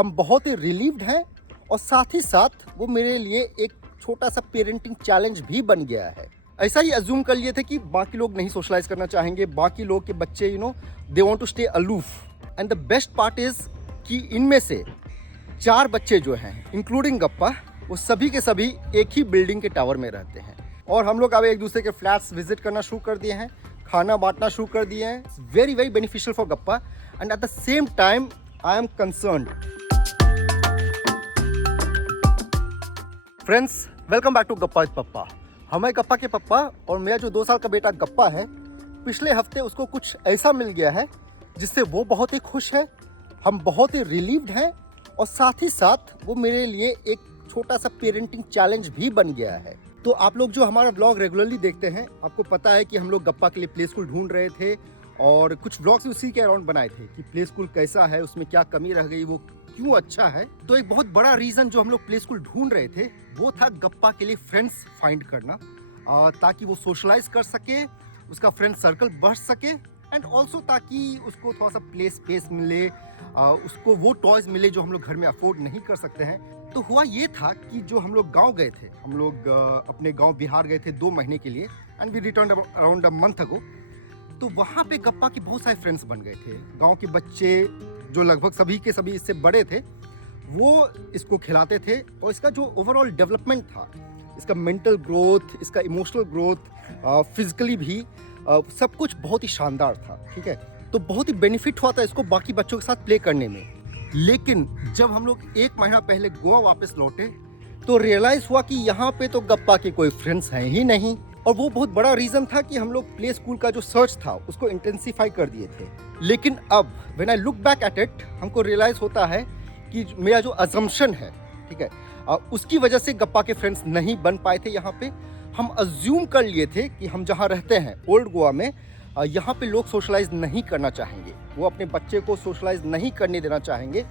हम बहुत ही रिलीव्ड हैं और साथ ही साथ वो मेरे लिए एक छोटा सा पेरेंटिंग चैलेंज भी बन गया है। ऐसा ही अज्यूम कर लिए थे कि बाकी लोग नहीं सोशलाइज करना चाहेंगे, बाकी लोग के बच्चे they want to stay aloof. And the best part is कि इनमें से 4 बच्चे जो हैं इंक्लूडिंग गप्पा, वो सभी के सभी एक ही बिल्डिंग के टावर में रहते हैं और हम लोग अब एक दूसरे के फ्लैट्स विजिट करना शुरू कर दिए हैं, खाना बांटना शुरू कर दिए हैं। Very very beneficial for Gappa and at the same time I am concerned. Friends, welcome back to Gappa with Pappa. हमें गप्पा के पप्पा और मेरा जो 2 साल का बेटा गप्पा है, पिछले हफ्ते उसको कुछ ऐसा मिल गया है जिससे वो बहुत ही खुश है, हम बहुत ही रिलीव्ड हैं और साथ ही साथ वो मेरे लिए एक छोटा सा पेरेंटिंग चैलेंज भी बन गया है। तो आप लोग जो हमारा ब्लॉग रेगुलरली देखते हैं, आपको पता है कि हम लोग गप्पा के लिए प्ले स्कूल ढूंढ रहे थे और कुछ ब्लॉग्स उसी के अराउंड बनाए थे कि प्ले स्कूल कैसा है, उसमें क्या कमी रह गई, वो क्यों अच्छा है। तो एक बहुत बड़ा रीजन जो हम लोग प्ले स्कूल ढूंढ रहे थे वो था गप्पा के लिए फ्रेंड्स फाइंड करना, ताकि वो सोशलाइज कर सके, उसका फ्रेंड सर्कल बढ़ सके एंड ऑल्सो ताकि उसको थोड़ा सा प्ले स्पेस मिले, उसको वो टॉयज मिले जो हम लोग घर में अफोर्ड नहीं कर सकते हैं। तो हुआ ये था कि जो हम लोग गांव गए थे, हम लोग अपने गांव बिहार गए थे 2 महीने के लिए and we return around a month ago. तो वहाँ पे गप्पा के बहुत सारे फ्रेंड्स बन गए थे। गांव के बच्चे जो लगभग सभी के सभी इससे बड़े थे, वो इसको खिलाते थे और इसका जो ओवरऑल डेवलपमेंट था, इसका मेंटल ग्रोथ, इसका इमोशनल ग्रोथ, फिजिकली भी सब कुछ बहुत ही शानदार था। ठीक है, तो बहुत ही बेनिफिट हुआ था इसको बाकी बच्चों के साथ प्ले करने में। लेकिन जब हम लोग 1 महीना पहले गोवा वापस लौटे तो रियलाइज हुआ कि यहाँ पे तो गप्पा के कोई फ्रेंड्स हैं ही नहीं और वो बहुत बड़ा रीजन था कि हम लोग प्ले स्कूल का जो सर्च था उसको इंटेंसिफाई कर दिए थे। लेकिन अब when I look back at it, हमको रियलाइज होता है कि मेरा जो अजम्पशन है, ठीक है, उसकी वजह से गप्पा के फ्रेंड्स नहीं बन पाए थे। यहाँ पे हम अज्यूम कर लिए थे कि हम जहाँ रहते हैं ओल्ड गोवा में, यहाँ पे लोग सोशलाइज नहीं करना चाहेंगे, वो अपने बच्चे को सोशलाइज नहीं करने देना चाहेंगे।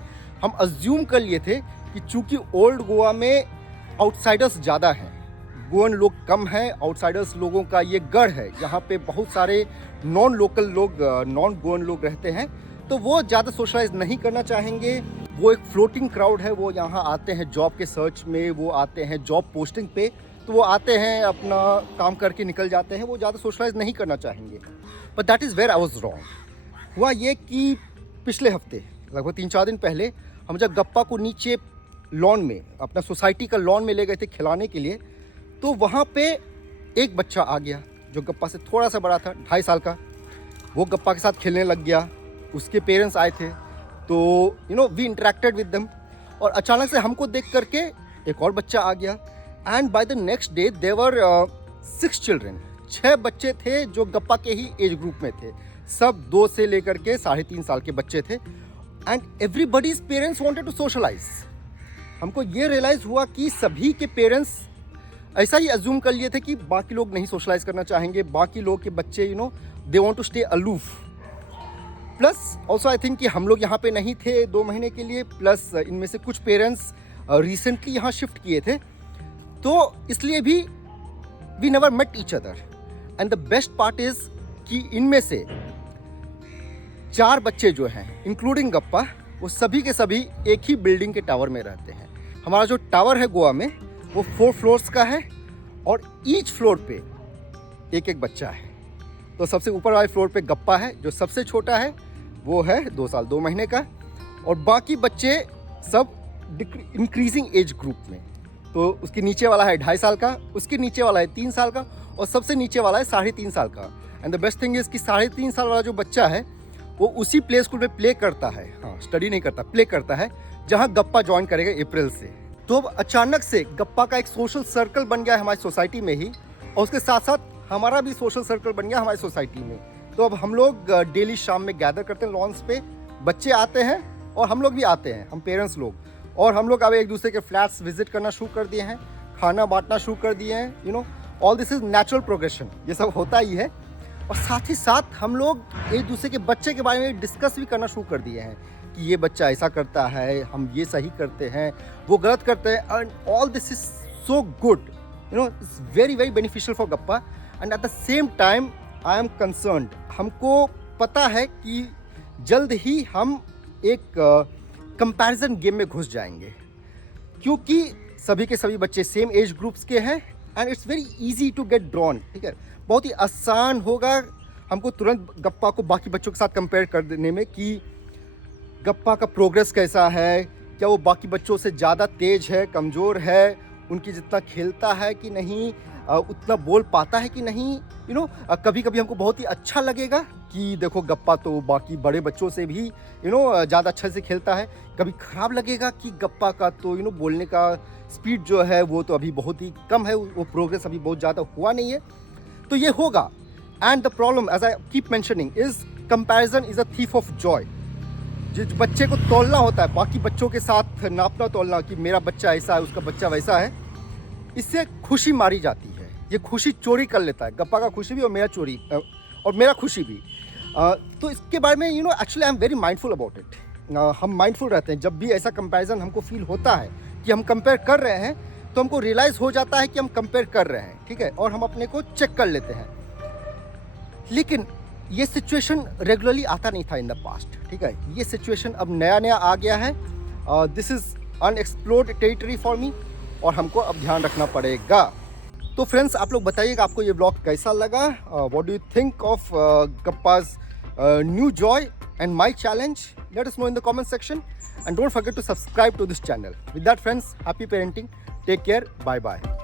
हम अज्यूम कर लिए थे कि चूंकि ओल्ड गोवा में आउटसाइडर्स ज़्यादा हैं, गोवन लोग कम हैं, आउटसाइडर्स लोगों का ये गढ़ है, यहाँ पे बहुत सारे नॉन लोकल लोग, नॉन गोवन लोग रहते हैं, तो वो ज़्यादा सोशलाइज नहीं करना चाहेंगे। वो एक फ्लोटिंग क्राउड है, वो यहाँ आते हैं जॉब के सर्च में, वो आते हैं जॉब पोस्टिंग पे, तो वो आते हैं अपना काम करके निकल जाते हैं, वो ज़्यादा सोशलाइज नहीं करना चाहेंगे। But that is where I was wrong. हुआ ये कि पिछले हफ्ते लगभग 3-4 दिन पहले हम जब गप्पा को नीचे लॉन में, अपना सोसाइटी का लॉन में ले गए थे खिलाने के लिए, तो वहाँ पे एक बच्चा आ गया जो गप्पा से थोड़ा सा बड़ा था, 2.5 साल का। वो गप्पा के साथ खेलने लग गया, उसके पेरेंट्स आए थे, तो वी इंटरेक्टेड विद देम और अचानक से हमको देख करके एक और बच्चा आ गया and by the next day there were 6 children, 6 बच्चे थे जो गप्पा के ही एज ग्रुप में थे, सब 2 से लेकर के 3.5 साल के बच्चे थे and everybody's parents wanted to socialise. हमको ये रियलाइज हुआ कि सभी के पेरेंट्स ऐसा ही अज्यूम कर लिए थे कि बाकी लोग नहीं सोशलाइज करना चाहेंगे, बाकी लोग के बच्चे they want to stay aloof. Plus also I think कि हम लोग यहाँ पे नहीं थे 2 महीने के लिए, प्लस इनमें से कुछ पेरेंट्स रिसेंटली यहाँ शिफ्ट किए थे, तो इसलिए भी we never met each other. And the best part is कि इनमें से 4 बच्चे जो हैं इंक्लूडिंग गप्पा, वो सभी के सभी एक ही बिल्डिंग के टावर में रहते हैं। हमारा जो टावर है गोवा में वो 4 फ्लोर्स का है और ईच फ्लोर पे एक एक बच्चा है। तो सबसे ऊपर वाले फ्लोर पे गप्पा है जो सबसे छोटा है, वो है 2 साल 2 महीने का, और बाकी बच्चे सब इंक्रीजिंग एज ग्रुप में। तो उसके नीचे वाला है 2.5 साल का, उसके नीचे वाला है 3 साल का और सबसे नीचे वाला है 3.5 साल का। And the best thing is कि 3.5 साल वाला जो बच्चा है वो उसी प्ले स्कूल में प्ले करता है, हाँ स्टडी नहीं करता, प्ले करता है, जहाँ गप्पा ज्वाइन करेगा अप्रैल से। तो अब अचानक से गप्पा का एक सोशल सर्कल बन गया है हमारी सोसाइटी में ही, और उसके साथ साथ हमारा भी सोशल सर्कल बन गया हमारी सोसाइटी में। तो अब हम लोग डेली शाम में गैदर करते हैं लॉन्स पे, बच्चे आते हैं और हम लोग भी आते हैं, हम पेरेंट्स लोग, और हम लोग अब एक दूसरे के फ्लैट्स विजिट करना शुरू कर दिए हैं, खाना बांटना शुरू कर दिए हैं। All this is natural progression, ये सब होता ही है। और साथ ही साथ हम लोग एक दूसरे के बच्चे के बारे में डिस्कस भी करना शुरू कर दिए हैं कि ये बच्चा ऐसा करता है, हम ये सही करते हैं, वो गलत करते हैं, and all this is so good, it's very very beneficial for Gappa and at the same time I am concerned. हमको पता है कि जल्द ही हम एक कंपैरिजन गेम में घुस जाएंगे, क्योंकि सभी के सभी बच्चे सेम एज ग्रुप्स के हैं and it's very easy to get drawn. ठीक है, बहुत ही आसान होगा हमको तुरंत गप्पा को बाकी बच्चों के साथ कंपेयर कर देने में कि गप्पा का प्रोग्रेस कैसा है, क्या वो बाकी बच्चों से ज़्यादा तेज है, कमज़ोर है, उनकी जितना खेलता है कि नहीं, उतना बोल पाता है कि नहीं। कभी कभी हमको बहुत ही अच्छा लगेगा कि देखो गप्पा तो बाकी बड़े बच्चों से भी ज़्यादा अच्छे से खेलता है। कभी ख़राब लगेगा कि गप्पा का तो बोलने का स्पीड जो है वो तो अभी बहुत ही कम है, वो प्रोग्रेस अभी बहुत ज़्यादा हुआ नहीं है। तो ये होगा। And the problem as I keep mentioning is comparison is a thief of joy. जिस बच्चे को तोलना होता है, बाकी बच्चों के साथ नापना तोलना कि मेरा बच्चा ऐसा है, उसका बच्चा वैसा है, इससे खुशी मारी जाती है। ये खुशी चोरी कर लेता है, गप्पा का खुशी भी और मेरा खुशी भी। तो इसके बारे में actually I am very mindful about it. हम माइंडफुल रहते हैं जब भी ऐसा कंपैरिजन हमको फील होता है कि हम कंपेयर कर रहे हैं, तो हमको रियलाइज़ हो जाता है कि हम कंपेयर कर रहे हैं। ठीक है, और हम अपने को चेक कर लेते हैं। लेकिन ये सिचुएशन रेगुलरली आता नहीं था इन द पास्ट। ठीक है, ये सिचुएशन अब नया आ गया है। This is unexplored territory for me और हमको अब ध्यान रखना पड़ेगा। तो फ्रेंड्स, आप लोग बताइएगा आपको ये ब्लॉग कैसा लगा। What do you think of Gappa's new joy and my challenge? Let us know in the comment section and don't forget to subscribe to this channel. With that friends, happy parenting, take care, bye bye.